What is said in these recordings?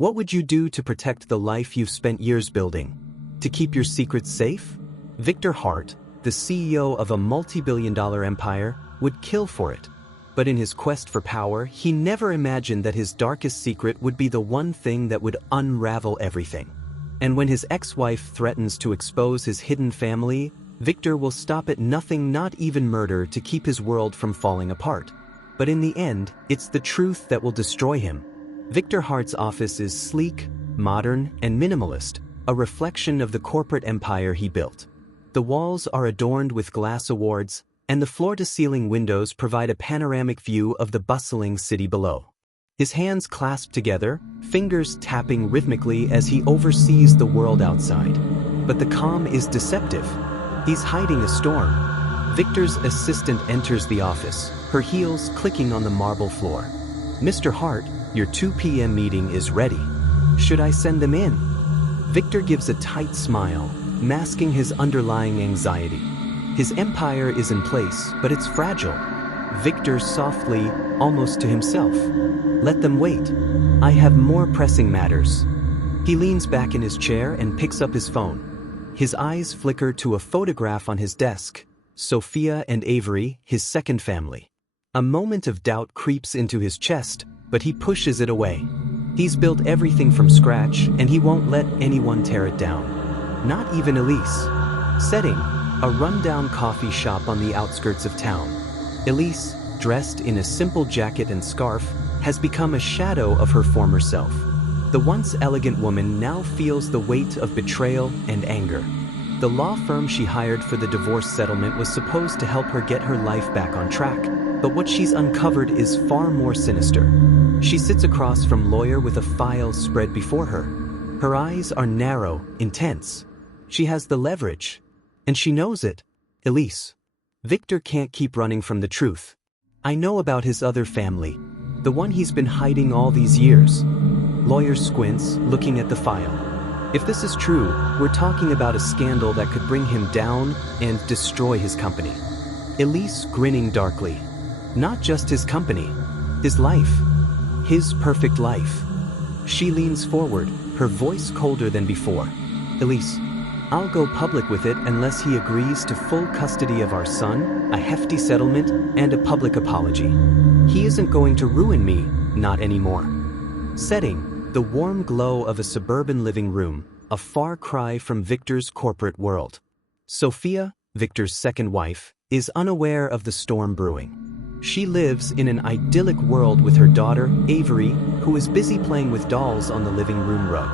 What would you do to protect the life you've spent years building? To keep your secrets safe? Victor Hart, the CEO of a multi-billion-dollar empire, would kill for it. But in his quest for power, he never imagined that his darkest secret would be the one thing that would unravel everything. And when his ex-wife threatens to expose his hidden family, Victor will stop at nothing, not even murder, to keep his world from falling apart. But in the end, it's the truth that will destroy him. Victor Hart's office is sleek, modern, and minimalist, a reflection of the corporate empire he built. The walls are adorned with glass awards, and the floor-to-ceiling windows provide a panoramic view of the bustling city below. His hands clasped together, fingers tapping rhythmically as he oversees the world outside. But the calm is deceptive. He's hiding a storm. Victor's assistant enters the office, her heels clicking on the marble floor. "Mr. Hart, your 2 p.m. meeting is ready. Should I send them in?" Victor gives a tight smile, masking his underlying anxiety. His empire is in place, but it's fragile. Victor softly, almost to himself, "Let them wait. I have more pressing matters." He leans back in his chair and picks up his phone. His eyes flicker to a photograph on his desk, Sophia and Avery, his second family. A moment of doubt creeps into his chest, but he pushes it away. He's built everything from scratch, and he won't let anyone tear it down. Not even Elise. Setting: a rundown coffee shop on the outskirts of town. Elise, dressed in a simple jacket and scarf, has become a shadow of her former self. The once elegant woman now feels the weight of betrayal and anger. The law firm she hired for the divorce settlement was supposed to help her get her life back on track, but what she's uncovered is far more sinister. She sits across from lawyer with a file spread before her. Her eyes are narrow, intense. She has the leverage, and she knows it. Elise. Victor can't keep running from the truth. "I know about his other family, the one he's been hiding all these years." Lawyer squints, looking at the file. "If this is true, we're talking about a scandal that could bring him down and destroy his company." Elise grinning darkly. Not just his company, his life. His perfect life. She leans forward, her voice colder than before. "Elise, I'll go public with it unless he agrees to full custody of our son, a hefty settlement, and a public apology. He isn't going to ruin me, not anymore." Setting: the warm glow of a suburban living room, a far cry from Victor's corporate world. Sophia, Victor's second wife, is unaware of the storm brewing. She lives in an idyllic world with her daughter, Avery, who is busy playing with dolls on the living room rug.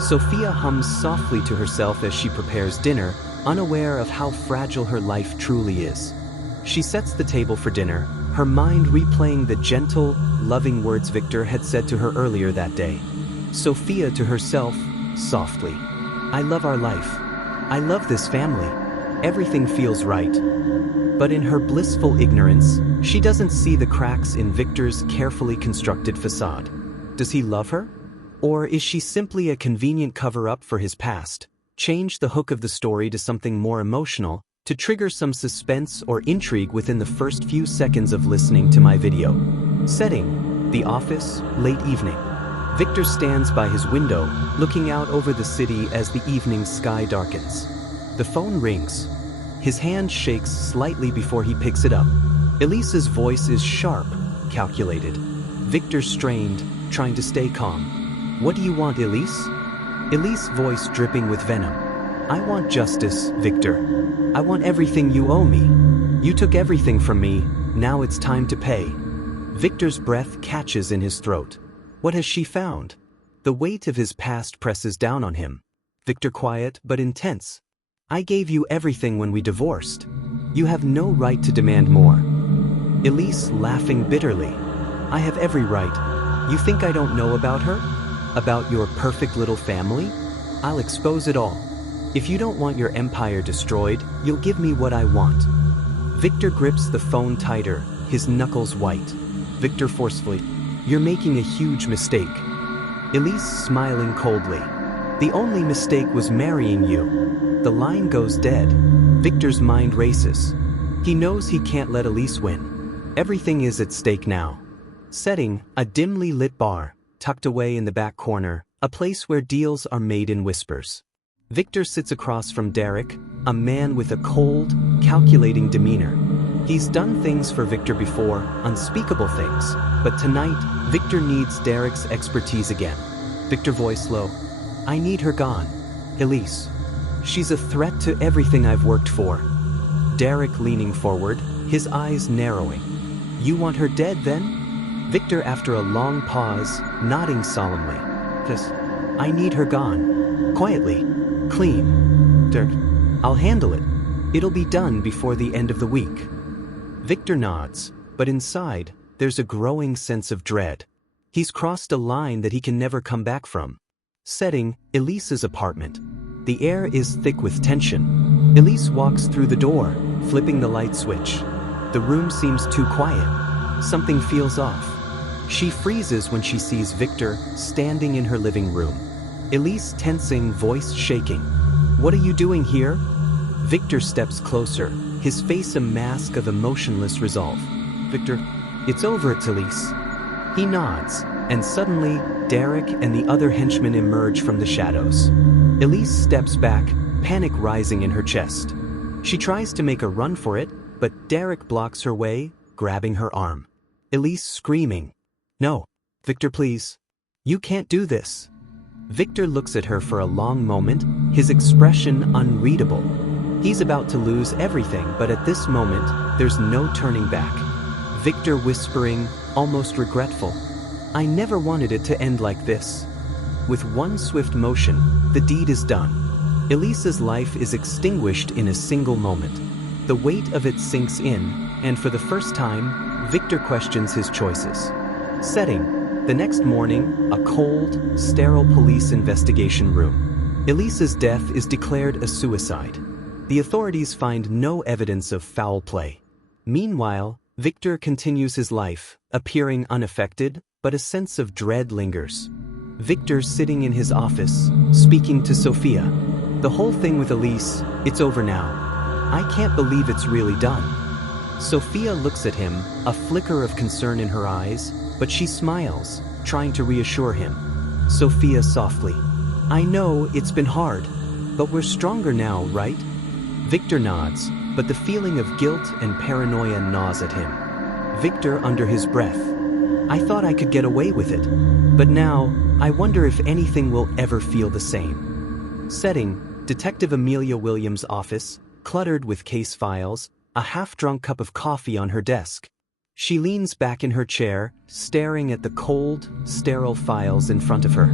Sophia hums softly to herself as she prepares dinner, unaware of how fragile her life truly is. She sets the table for dinner, her mind replaying the gentle, loving words Victor had said to her earlier that day. Sophia to herself, softly, "I love our life. I love this family. Everything feels right." But in her blissful ignorance, she doesn't see the cracks in Victor's carefully constructed facade. Does he love her? Or is she simply a convenient cover-up for his past? Change the hook of the story to something more emotional, to trigger some suspense or intrigue within the first few seconds of listening to my video. Setting: the office, late evening. Victor stands by his window, looking out over the city as the evening sky darkens. The phone rings. His hand shakes slightly before he picks it up. Elise's voice is sharp, calculated. Victor strained, trying to stay calm. "What do you want, Elise?" Elise's voice dripping with venom. "I want justice, Victor. I want everything you owe me. You took everything from me, now it's time to pay." Victor's breath catches in his throat. What has she found? The weight of his past presses down on him. Victor quiet but intense. "I gave you everything when we divorced. You have no right to demand more." Elise laughing bitterly. "I have every right. You think I don't know about her? About your perfect little family? I'll expose it all. If you don't want your empire destroyed, you'll give me what I want." Victor grips the phone tighter, his knuckles white. Victor forcefully, "You're making a huge mistake." Elise smiling coldly. "The only mistake was marrying you." The line goes dead. Victor's mind races. He knows he can't let Elise win. Everything is at stake now. Setting: a dimly lit bar. tucked away in the back corner, a place where deals are made in whispers. Victor sits across from Derek, a man with a cold, calculating demeanor. He's done things for Victor before, unspeakable things, but tonight, Victor needs Derek's expertise again. Victor voice low. I need her gone. Elise. She's a threat to everything I've worked for. Derek leaning forward, his eyes narrowing. You want her dead then? Victor after a long pause, nodding solemnly. Just, I need her gone. Quietly. Clean. Dirk. I'll handle it. It'll be done before the end of the week. Victor nods, but inside, there's a growing sense of dread. He's crossed a line that he can never come back from. Setting, Elise's apartment. The air is thick with tension. Elise walks through the door, flipping the light switch. The room seems too quiet. Something feels off. She freezes when she sees Victor standing in her living room. Elise tensing, voice shaking. What are you doing here? Victor steps closer, his face a mask of emotionless resolve. Victor, it's over, it's Elise. He nods, and suddenly, Derek and the other henchmen emerge from the shadows. Elise steps back, panic rising in her chest. She tries to make a run for it, but Derek blocks her way, grabbing her arm. Elise screaming. No, Victor, please. You can't do this. Victor looks at her for a long moment, his expression unreadable. He's about to lose everything, but at this moment, there's no turning back. Victor whispering, almost regretful. I never wanted it to end like this. With one swift motion, the deed is done. Elise's life is extinguished in a single moment. The weight of it sinks in, and for the first time, Victor questions his choices. Setting, the next morning, a cold, sterile police investigation room. Elise's death is declared a suicide. The authorities find no evidence of foul play. Meanwhile, Victor continues his life, appearing unaffected, but a sense of dread lingers. Victor sitting in his office, speaking to Sophia. The whole thing with Elise, it's over now. I can't believe it's really done. Sophia looks at him, a flicker of concern in her eyes, but she smiles, trying to reassure him. Sophia softly. I know it's been hard, but we're stronger now, right? Victor nods, but the feeling of guilt and paranoia gnaws at him. Victor under his breath. I thought I could get away with it, but now, I wonder if anything will ever feel the same. Setting, Detective Amelia Williams' office, cluttered with case files, a half-drunk cup of coffee on her desk. She leans back in her chair, staring at the cold, sterile files in front of her.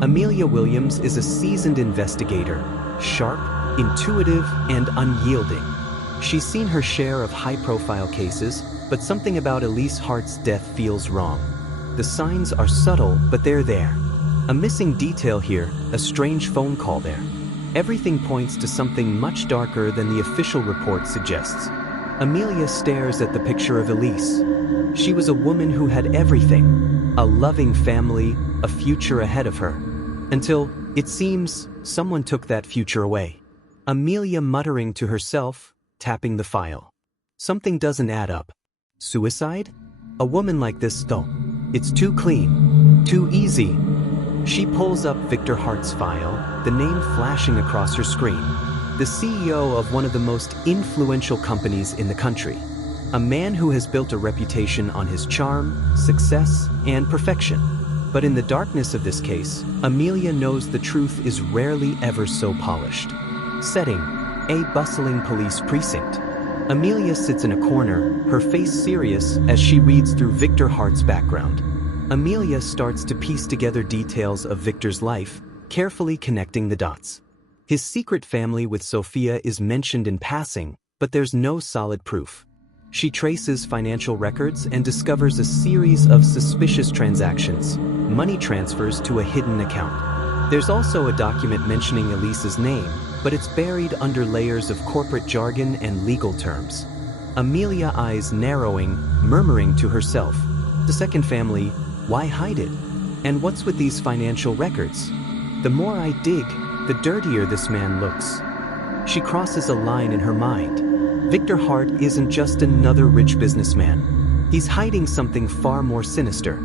Amelia Williams is a seasoned investigator, sharp, intuitive, and unyielding. She's seen her share of high-profile cases, but something about Elise Hart's death feels wrong. The signs are subtle, but they're there. A missing detail here, a strange phone call there. Everything points to something much darker than the official report suggests. Amelia stares at the picture of Elise. She was a woman who had everything, a loving family, a future ahead of her. Until, it seems, someone took that future away. Amelia muttering to herself, tapping the file. Something doesn't add up. Suicide? A woman like this, though. It's too clean, too easy. She pulls up Victor Hart's file, the name flashing across her screen. The CEO of one of the most influential companies in the country. A man who has built a reputation on his charm, success, and perfection. But in the darkness of this case, Amelia knows the truth is rarely ever so polished. Setting, a bustling police precinct. Amelia sits in a corner, her face serious as she reads through Victor Hart's background. Amelia starts to piece together details of Victor's life, carefully connecting the dots. His secret family with Sophia is mentioned in passing, but there's no solid proof. She traces financial records and discovers a series of suspicious transactions, money transfers to a hidden account. There's also a document mentioning Elise's name, but it's buried under layers of corporate jargon and legal terms. Amelia eyes narrowing, murmuring to herself, the second family, why hide it? And what's with these financial records? The more I dig, the dirtier this man looks. She crosses a line in her mind. Victor Hart isn't just another rich businessman. He's hiding something far more sinister.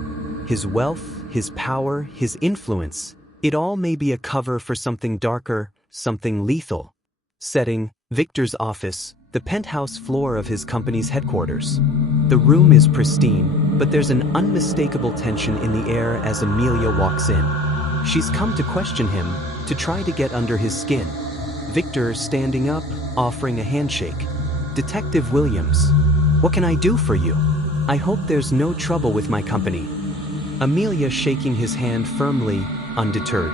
His wealth, his power, his influence, it all may be a cover for something darker, something lethal. Setting: Victor's office, the penthouse floor of his company's headquarters. The room is pristine, but there's an unmistakable tension in the air as Amelia walks in. She's come to question him, to try to get under his skin. Victor standing up, offering a handshake. "Detective Williams, what can I do for you? I hope there's no trouble with my company." Amelia shaking his hand firmly, undeterred.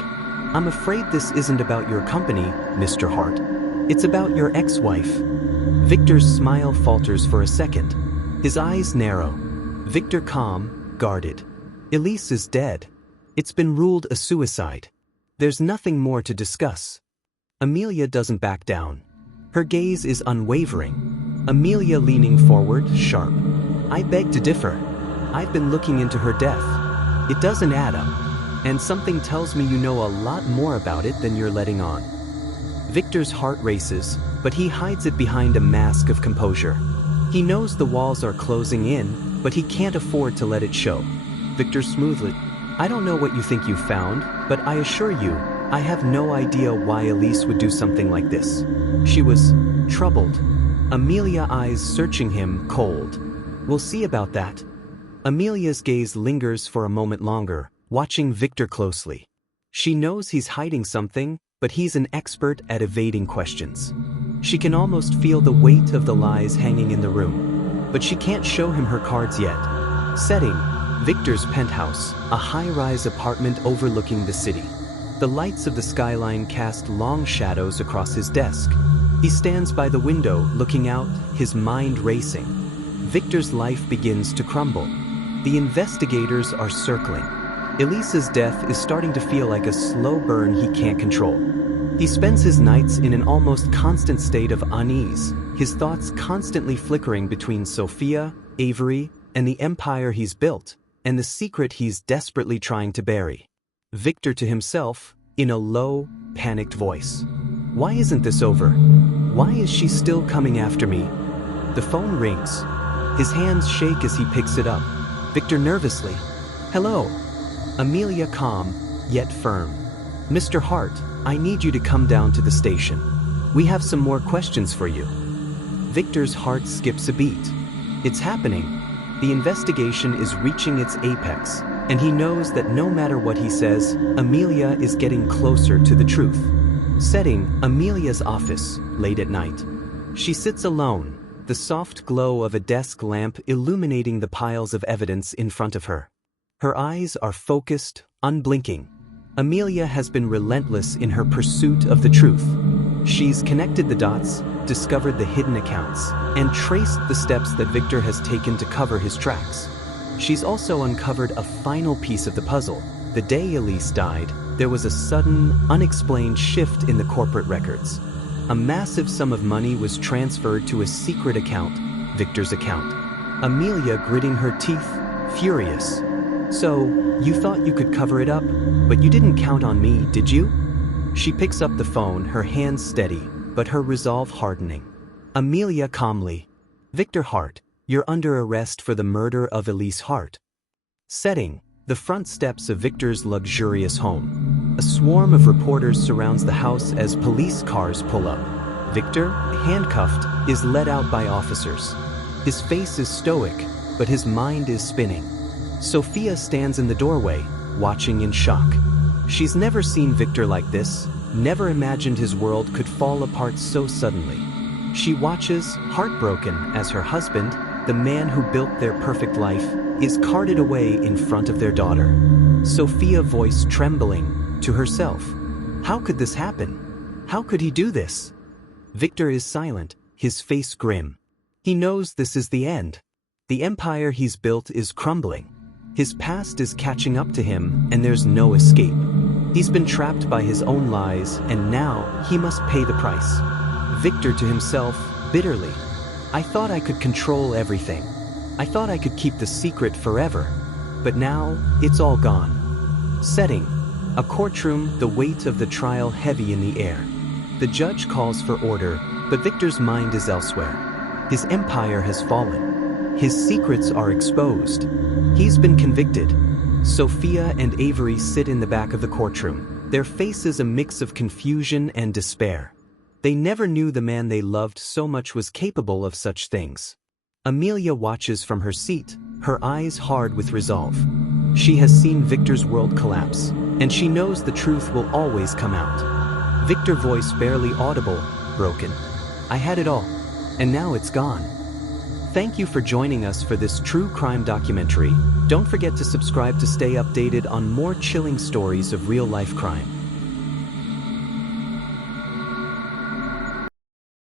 "I'm afraid this isn't about your company, Mr. Hart. It's about your ex-wife." Victor's smile falters for a second. His eyes narrow. Victor calm, guarded. "Elise is dead. It's been ruled a suicide. There's nothing more to discuss." Amelia doesn't back down. Her gaze is unwavering. Amelia leaning forward, sharp. "I beg to differ. I've been looking into her death. It doesn't add up. And something tells me you know a lot more about it than you're letting on." Victor's heart races, but he hides it behind a mask of composure. He knows the walls are closing in, but he can't afford to let it show. Victor smoothly: "I don't know what you think you found, but I assure you, I have no idea why Elise would do something like this. She was troubled." Amelia eyes searching him, cold. "We'll see about that." Amelia's gaze lingers for a moment longer, watching Victor closely. She knows he's hiding something, but he's an expert at evading questions. She can almost feel the weight of the lies hanging in the room. But she can't show him her cards yet. Setting: Victor's penthouse, a high-rise apartment overlooking the city. The lights of the skyline cast long shadows across his desk. He stands by the window, looking out, his mind racing. Victor's life begins to crumble. The investigators are circling. Elise's death is starting to feel like a slow burn he can't control. He spends his nights in an almost constant state of unease, his thoughts constantly flickering between Sophia, Avery, and the empire he's built, and the secret he's desperately trying to bury. Victor to himself, in a low, panicked voice. "Why isn't this over? Why is she still coming after me?" The phone rings. His hands shake as he picks it up. Victor nervously: "Hello." Amelia calm, yet firm. "Mr. Hart, I need you to come down to the station. We have some more questions for you." Victor's heart skips a beat. It's happening. The investigation is reaching its apex, and he knows that no matter what he says, Amelia is getting closer to the truth. Setting: Amelia's office, late at night. She sits alone, the soft glow of a desk lamp illuminating the piles of evidence in front of her. Her eyes are focused, unblinking. Amelia has been relentless in her pursuit of the truth. She's connected the dots, discovered the hidden accounts, and traced the steps that Victor has taken to cover his tracks. She's also uncovered a final piece of the puzzle. The day Elise died, there was a sudden, unexplained shift in the corporate records. A massive sum of money was transferred to a secret account, Victor's account. Amelia gritting her teeth, furious. "So, you thought you could cover it up, but you didn't count on me, did you?" She picks up the phone, her hands steady, but her resolve hardening. Amelia calmly: "Victor Hart, you're under arrest for the murder of Elise Hart." Setting: the front steps of Victor's luxurious home. A swarm of reporters surrounds the house as police cars pull up. Victor, handcuffed, is led out by officers. His face is stoic, but his mind is spinning. Sophia stands in the doorway, watching in shock. She's never seen Victor like this, never imagined his world could fall apart so suddenly. She watches, heartbroken, as her husband, the man who built their perfect life, is carted away in front of their daughter. Sophia voice trembling, to herself. How could this happen? How could he do this? Victor is silent, his face grim. He knows this is the end. The empire he's built is crumbling. His past is catching up to him, and there's no escape. He's been trapped by his own lies, and now he must pay the price. Victor to himself, bitterly. "I thought I could control everything. I thought I could keep the secret forever. But now, it's all gone." Setting: a courtroom, the weight of the trial heavy in the air. The judge calls for order, but Victor's mind is elsewhere. His empire has fallen. His secrets are exposed. He's been convicted. Sophia and Avery sit in the back of the courtroom, their faces a mix of confusion and despair. They never knew the man they loved so much was capable of such things. Amelia watches from her seat, her eyes hard with resolve. She has seen Victor's world collapse, and she knows the truth will always come out. Victor's voice barely audible, broken. "I had it all, and now it's gone." Thank you for joining us for this true crime documentary. Don't forget to subscribe to stay updated on more chilling stories of real-life crime.